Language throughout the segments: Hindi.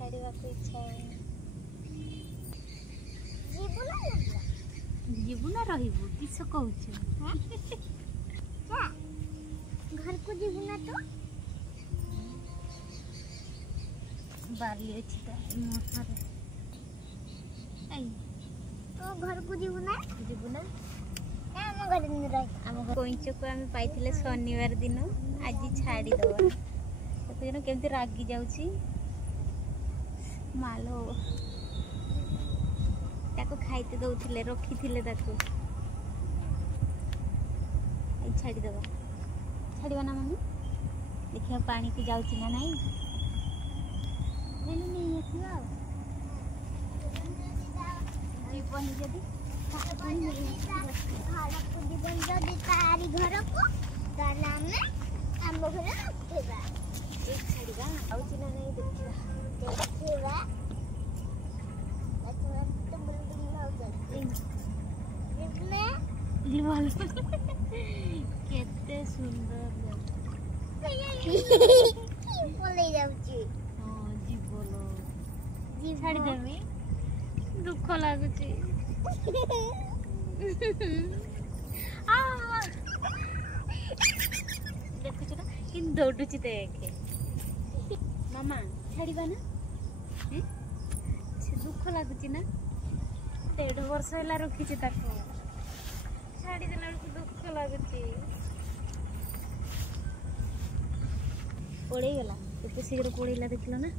छाड़वा को इच्छा जीवु ना रहिबु किस कहूछ घर को जीवु ना तो बारली अछि त मोटर आई तो घर को जीवु ना हम घर में रह आम कोइंच को आम पाइथिले शनिवार दिन आज छाड़ी दवा देखो केमती रागी जाउची मालो ताको खाइते दउथिले रखिथिले ताको आई छाड़ी दवा छाड़ीबा ना मम्मी देखिया पानी को जाउची ना नहीं नहीं नहीं आसीबा जीवन जदी जीवन जदि तारी घर को ताला में हम घर रखेबा एक छाड़ीबा आउची ना नहीं देखिया देखिबा अच्छा तो बिल्डिंग हो गई इसमें लिवाल केते सुंदर बोले जाउची हां जी बोलो जी छाड़ी देबी दुख लागुची देखुछ ना कि दौड़ुची देखे मामा छाड़ीबा ना दुख लागुची ना 1.5 वर्ष होला रखिची ताको छाड़ी देला को दुख लागुची पड़े गला केते शीघ्र पड़ेला देखलो ना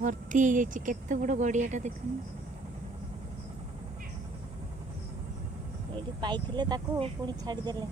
भर्ती केते बड़ गड़ियाटा देखन एठी पाइथिले ताको पुणी छाड़ी देले।